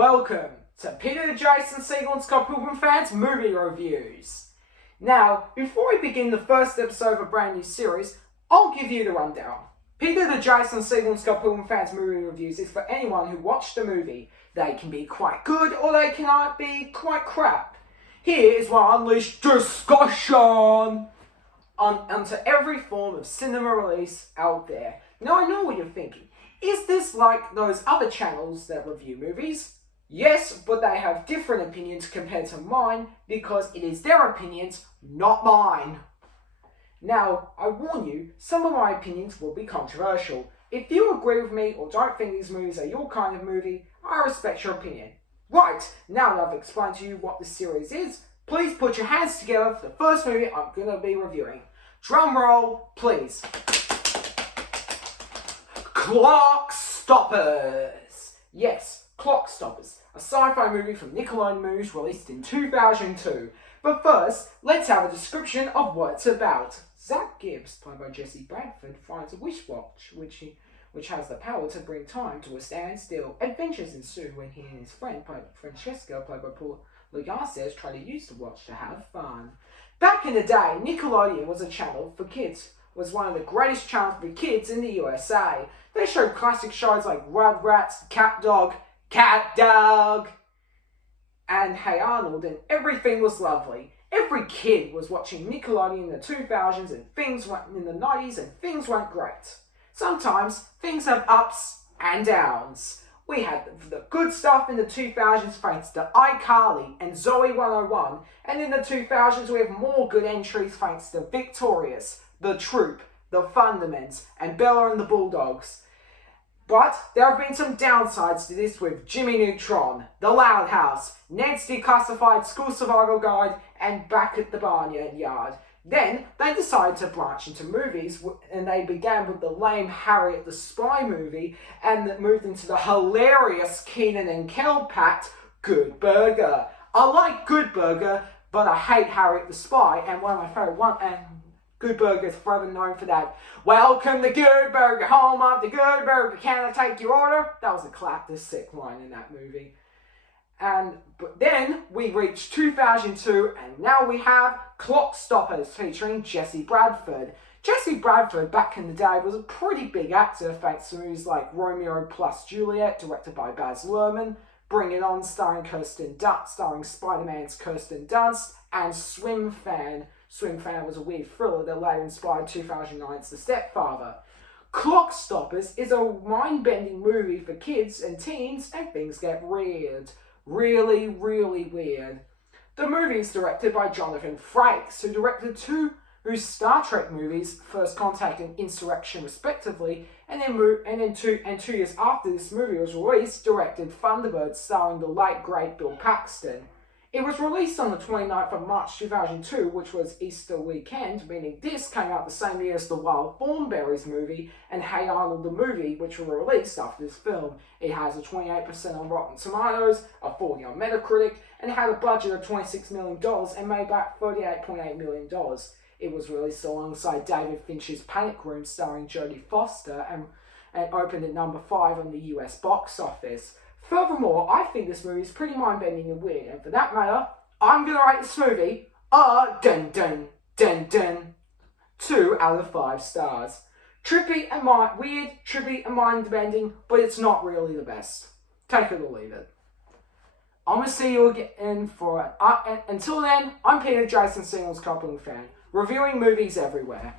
welcome to Peter, Jason, Siegel and Scott Swimfan's movie reviews. Now, before we begin the first episode of a brand new series, I'll give you the rundown. Peter, the Jason, Siegel and Scott Swimfan's movie reviews is for anyone who watched the movie. They can be quite good or they can be quite crap. Here is where I unleash discussion onto every form of cinema release out there. Now I know what you're thinking. Is this like those other channels that review movies? Yes, but they have different opinions compared to mine because it is their opinions, not mine. Now, I warn you, some of my opinions will be controversial. If you agree with me or don't think these movies are your kind of movie, I respect your opinion. Right, now that I've explained to you what this series is, please put your hands together for the first movie I'm going to be reviewing. Drum roll, please. Clockstoppers! Yes, Clockstoppers, a sci-fi movie from Nickelodeon Movies released in 2002. But first, let's have a description of what it's about. Zak Gibbs, played by Bradford, finds a wristwatch which has the power to bring time to a standstill. Adventures ensue when he and his friend, Francesca, played by Paula Garces, try to use the watch to have fun. Back in the day, Nickelodeon was a channel for kids. Was one of the greatest channels for kids in the USA. They showed classic shows like Rugrats, Cat Dog, and Hey Arnold, and everything was lovely. Every kid was watching Nickelodeon in the 2000s and things went in the 90s and things went great. Sometimes things have ups and downs. We had the good stuff in the 2000s thanks to iCarly and Zoe 101, and in the 2000s we have more good entries thanks to Victorious, The Troop, The Thunderbirds, and Bella and the Bulldogs. But there have been some downsides to this with Jimmy Neutron, The Loud House, Ned's Declassified School Survival Guide, and Back at the Barnyard. Then they decided to branch into movies, and they began with the lame Harriet the Spy movie, and that moved into the hilarious Kenan and Kel packed Good Burger. I like Good Burger, but I hate Harriet the Spy, and one of my favourite ones, and Good Burger is forever known for that. Welcome to Good Burger, home of the Good Burger. Can I take your order? That was a classic line in that movie. But then we reached 2002, and now we have Clockstoppers featuring Bradford. Bradford, back in the day, was a pretty big actor thanks to movies like Romeo Juliet, directed by Baz Luhrmann, Bring It On, starring Spider-Man's Kirsten Dunst, and Swimfan. Swimfan was a weird thriller that later inspired 2009's The Stepfather. Clockstoppers is a mind-bending movie for kids and teens, and things get weird. Really, really weird. The movie is directed by Jonathan Frakes, who directed two Star Trek movies, First Contact and Insurrection respectively, and then 2 years after this movie was released, directed Thunderbirds starring the late great Bill Paxton. It was released on the 29th of March 2002, which was Easter weekend, meaning this came out the same year as the Wild Thornberrys movie and Hey Arnold the movie, which were released after this film. It has a 28% on Rotten Tomatoes, a 40 on Metacritic, and had a budget of $26 million and made back $38.8 million. It was released alongside David Fincher's Panic Room starring Jodie Foster and opened at number 5 on the US box office. Furthermore, I think this movie is pretty mind-bending and weird, and for that matter, I'm going to rate this movie 2 out of 5 stars. Trippy and weird, trippy and mind-bending, but it's not really the best. Take it or leave it. I'm going to see you again for it. Until then, I'm Peter, Jason, Singles Coupling Fan, reviewing movies everywhere.